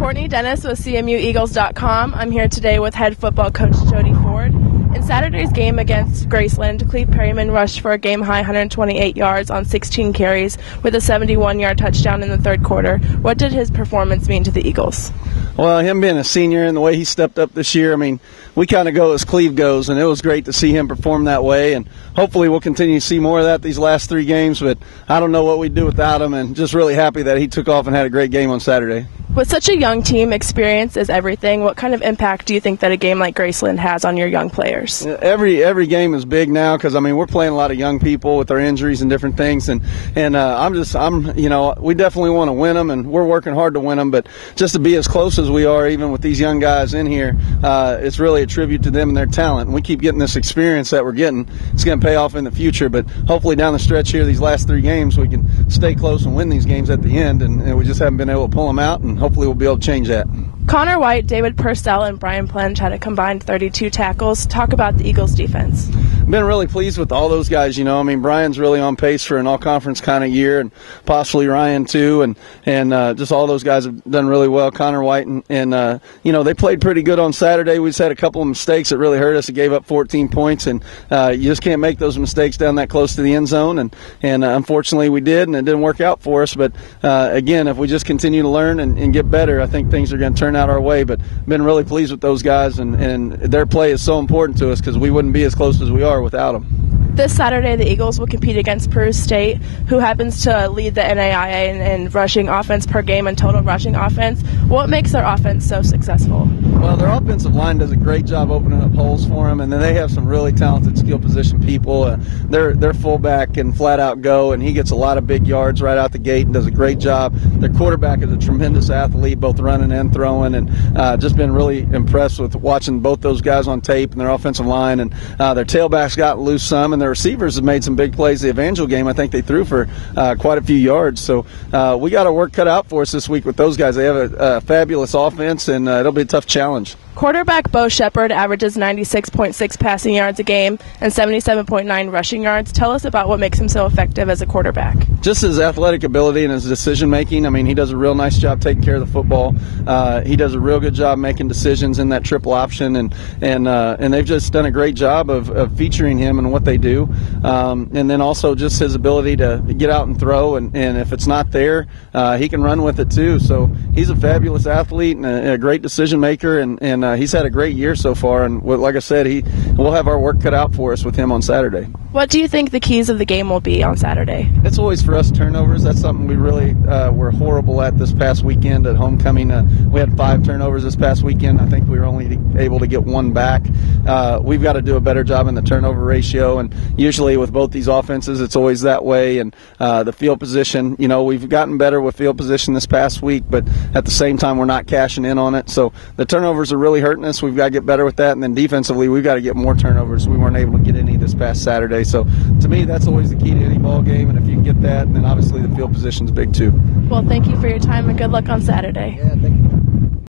Courtney Dennis with CMUEagles.com. I'm here today with head football coach Jody Ford. In Saturday's game against Graceland, Cleve Perryman rushed for a game-high 128 yards on 16 carries with a 71-yard touchdown in the third quarter. What did his performance mean to the Eagles? Well, him being a senior and the way he stepped up this year, I mean, we kind of go as Cleve goes, and it was great to see him perform that way, and hopefully we'll continue to see more of that these last 3 games, but I don't know what we'd do without him, and just really happy that he took off and had a great game on Saturday. With such a young team, experience is everything. What kind of impact do you think that a game like Graceland has on your young players? Every game is big now because, I mean, we're playing a lot of young people with our injuries and different things, and we definitely want to win them, and we're working hard to win them, but just to be as close as we are, even with these young guys in here, it's really a tribute to them and their talent, and we keep getting this experience that we're getting. It's going to pay off in the future, but hopefully down the stretch here, these last 3 games, we can stay close and win these games at the end, and we just haven't been able to pull them out, and hopefully we'll be able to change that. Connor White, David Purcell, and Brian Plenge had a combined 32 tackles. Talk about the Eagles' defense. Been really pleased with all those guys. You know, I mean, Brian's really on pace for an all-conference kind of year, and possibly Ryan too, and just all those guys have done really well. Connor White and they played pretty good on Saturday. We just had a couple of mistakes that really hurt us. It gave up 14 points, and you just can't make those mistakes down that close to the end zone, and unfortunately we did, and it didn't work out for us. But again, if we just continue to learn and get better, I think things are going to turn out our way. But been really pleased with those guys, and their play is so important to us because we wouldn't be as close as we are without them. This Saturday, the Eagles will compete against Peru State, who happens to lead the NAIA in rushing offense per game and total rushing offense. What makes their offense so successful? Well, their offensive line does a great job opening up holes for them, and then they have some really talented skill position people. Their fullback can flat out go, and he gets a lot of big yards right out the gate and does a great job. Their quarterback is a tremendous athlete, both running and throwing, and just been really impressed with watching both those guys on tape and their offensive line. And their tailbacks got loose some, and their receivers have made some big plays. The Evangel game, I think they threw for quite a few yards. So we got our work cut out for us this week with those guys. They have a fabulous offense, and it'll be a tough challenge. Quarterback Boz Shepherd averages 96.6 passing yards a game and 77.9 rushing yards. Tell us about what makes him so effective as a quarterback. Just his athletic ability and his decision-making. I mean, he does a real nice job taking care of the football. He does a real good job making decisions in that triple option, and they've just done a great job of featuring him and what they do. And then also just his ability to get out and throw, and if it's not there, he can run with it too. So he's a fabulous athlete and a great decision-maker, and he's had a great year so far. And like I said, we'll have our work cut out for us with him on Saturday. What do you think the keys of the game will be on Saturday? It's always for us turnovers. That's something we really were horrible at this past weekend at homecoming. We had 5 turnovers this past weekend. I think we were only able to get 1 back. We've got to do a better job in the turnover ratio, and usually with both these offenses, it's always that way. And the field position, we've gotten better with field position this past week, but at the same time, we're not cashing in on it. So the turnovers are really hurting us. We've got to get better with that, and then defensively, we've got to get more turnovers. We weren't able to get any this past Saturday. So to me, that's always the key to any ball game, and if you can get that, then obviously the field position is big too. Well, thank you for your time, and good luck on Saturday. Yeah, thank you.